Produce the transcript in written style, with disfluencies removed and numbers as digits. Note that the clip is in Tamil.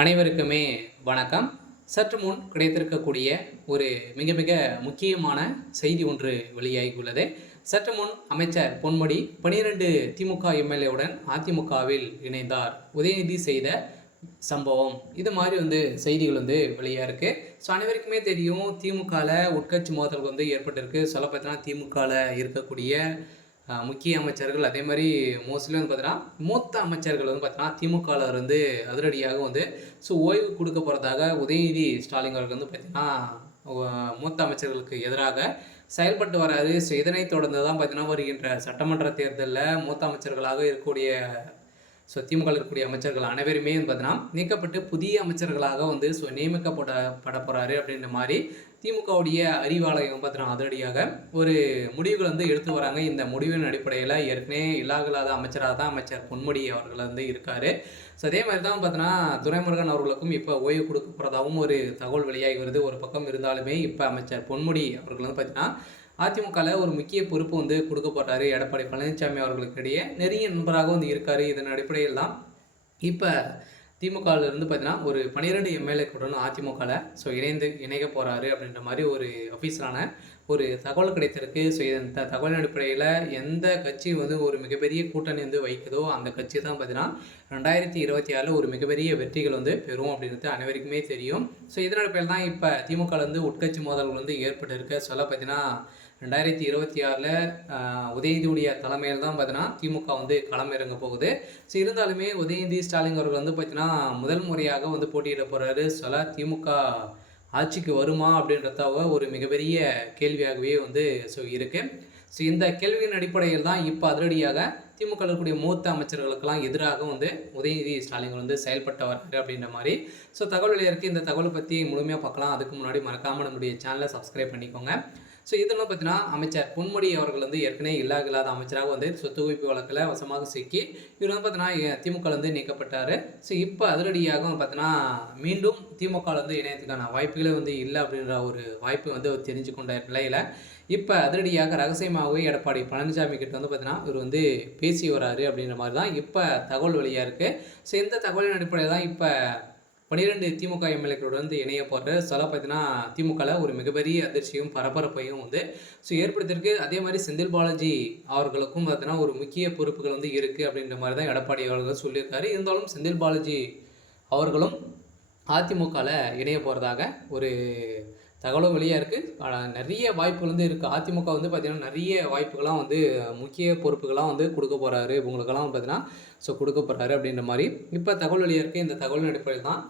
அனைவருக்குமே வணக்கம். சற்று முன் கிடைத்திருக்கக்கூடிய ஒரு மிக மிக முக்கியமான செய்தி ஒன்று வெளியாகியுள்ளது. சற்று முன் அமைச்சர் பொன்முடி 12 திமுக எம்எல்ஏவுடன் அதிமுகவில் இணைந்தார். உதயநிதி செய்த சம்பவம். இது மாதிரி செய்திகள் வெளியாக இருக்குது. ஸோ அனைவருக்குமே தெரியும், திமுகவில் உட்கட்சி மோதல் ஏற்பட்டிருக்கு. சொல்ல பார்த்தீங்கன்னா திமுகவில் இருக்கக்கூடிய முக்கிய அமைச்சர்கள், அதே மாதிரி மோஸ்ட்லி பார்த்தீங்கன்னா மூத்த அமைச்சர்கள் பார்த்தீங்கன்னா திமுகவில் அதிரடியாக ஓய்வு கொடுக்க போகிறதாக உதயநிதி ஸ்டாலின் அவர்கள் பார்த்தீங்கன்னா மூத்த அமைச்சர்களுக்கு எதிராக செயல்பட்டு வராரு. ஸோ இதனைத் தொடர்ந்து தான் பார்த்தீங்கன்னா வருகின்ற சட்டமன்ற தேர்தலில் மூத்த அமைச்சர்களாக இருக்கக்கூடிய திமுக இருக்கக்கூடிய அமைச்சர்கள் அனைவருமே பார்த்தீங்கன்னா நீக்கப்பட்டு புதிய அமைச்சர்களாக நியமிக்கப்பட போகிறாரு அப்படின்ற மாதிரி திமுகவுடைய அறிவாலயம் பார்த்தீங்கன்னா அதிரடியாக ஒரு முடிவுகள் எடுத்து வராங்க. இந்த முடிவின் அடிப்படையில் ஏற்கனவே இல்லாத அமைச்சராக தான் அமைச்சர் பொன்முடி அவர்கள் இருக்கார். ஸோ அதே மாதிரி தான் பார்த்தீங்கன்னா துரைமுருகன் அவர்களுக்கும் இப்போ ஓய்வு கொடுக்க போகிறதாகவும் ஒரு தகவல் வெளியாகி வருது. ஒரு பக்கம் இருந்தாலுமே இப்போ அமைச்சர் பொன்முடி அவர்கள் பார்த்தீங்கன்னா அதிமுகவில் ஒரு முக்கிய பொறுப்பு கொடுக்க போகிறாரு. எடப்பாடி பழனிசாமி அவர்களுக்கிடையே நெருங்கிய நண்பராக இருக்கார். இதன் அடிப்படையில் தான் இப்போ திமுகவிலிருந்து பார்த்தீங்கன்னா ஒரு 12 எம்எல்ஏக்களுடன் அதிமுகவில் இணைய போகிறாரு அப்படின்ற மாதிரி ஒரு அஃபீஷியலான ஒரு தகவல் கிடைத்திருக்கு. ஸோ இந்த தகவலின் அடிப்படையில் எந்த கட்சி ஒரு மிகப்பெரிய கூட்டணி வைக்குதோ அந்த கட்சி தான் பார்த்தீங்கன்னா 2026 ஒரு மிகப்பெரிய வெற்றிகள் பெறும் அப்படின்றது அனைவருக்குமே தெரியும். ஸோ இதன் அடிப்படையில் தான் இப்போ திமுகவில் உட்கட்சி மோதல்கள் ஏற்பட்டிருக்க சொல்ல பார்த்தீங்கன்னா 2026 உதயநிதியுடைய தலைமையில் தான் பார்த்தீங்கன்னா திமுக களம் இறங்க போகுது. ஸோ இருந்தாலுமே உதயநிதி ஸ்டாலின் அவர்கள் பார்த்தீங்கன்னா முதல் முறையாக போட்டியிட போகிறாரு. சொல்ல திமுக ஆட்சிக்கு வருமா அப்படின்றத ஒரு மிகப்பெரிய கேள்வியாகவே இருக்குது. ஸோ இந்த கேள்வியின் அடிப்படையில் தான் இப்போ அதிரடியாக திமுக இருக்கக்கூடிய மூத்த அமைச்சர்களுக்கெல்லாம் எதிராக உதயநிதி ஸ்டாலின் செயல்பட்டு வர்றாரு அப்படின்ற மாதிரி தகவல் வெளியாக இந்த தகவலை பற்றி முழுமையாக பார்க்கலாம். அதுக்கு முன்னாடி மறக்காமல் நம்முடைய சேனலை சப்ஸ்கிரைப் பண்ணிக்கோங்க. ஸோ இதெல்லாம் பார்த்தீங்கன்னா அமைச்சர் பொன்முடி அவர்கள் ஏற்கனவே இல்லாத அமைச்சராக சொத்து குவிப்பு வழக்கில் வசமாக சிக்கி இவர் பார்த்தீங்கன்னா திமுக நீக்கப்பட்டார். ஸோ இப்போ அதிரடியாக பார்த்தீங்கன்னா மீண்டும் திமுக இணையத்துக்கான வாய்ப்புகளே இல்லை அப்படின்ற ஒரு வாய்ப்பு தெரிஞ்சு கொண்ட நிலையில் இப்போ அதிரடியாக ரகசியமாகவே எடப்பாடி பழனிசாமி கிட்ட பார்த்தீங்கன்னா இவர் பேசி வராரு அப்படின்ற மாதிரி தான் இப்போ தகவல் வெளியாக இருக்குது. ஸோ இந்த தகவலின் அடிப்படையில் தான் இப்போ 12 திமுக எம்எல்ஏக்களுடன் இணைய போகிற சொல்ல பார்த்தீங்கன்னா திமுகவில் ஒரு மிகப்பெரிய அதிர்ச்சியும் பரபரப்பையும் ஏற்படுத்தியிருக்கு. அதே மாதிரி செந்தில் பாலாஜி அவர்களுக்கும் பார்த்தீங்கன்னா ஒரு முக்கிய பொறுப்புகள் இருக்குது அப்படின்ற மாதிரி தான் எடப்பாடி அவர்கள் சொல்லியிருக்காரு. இருந்தாலும் செந்தில் பாலாஜி அவர்களும் அதிமுகவில் இணைய போகிறதாக ஒரு தகவலும் வெளியாக இருக்குது. நிறைய வாய்ப்புகள் இருக்குது. அதிமுக பார்த்திங்கன்னா நிறைய வாய்ப்புகள்லாம் முக்கிய பொறுப்புகள்லாம் கொடுக்க போகிறாரு இவங்களுக்கெல்லாம் பார்த்தீங்கன்னா கொடுக்க போகிறாரு அப்படின்ற மாதிரி இப்போ தகவல் வெளியாக இருக்குது. இந்த தகவலின் அடிப்படையில் தான்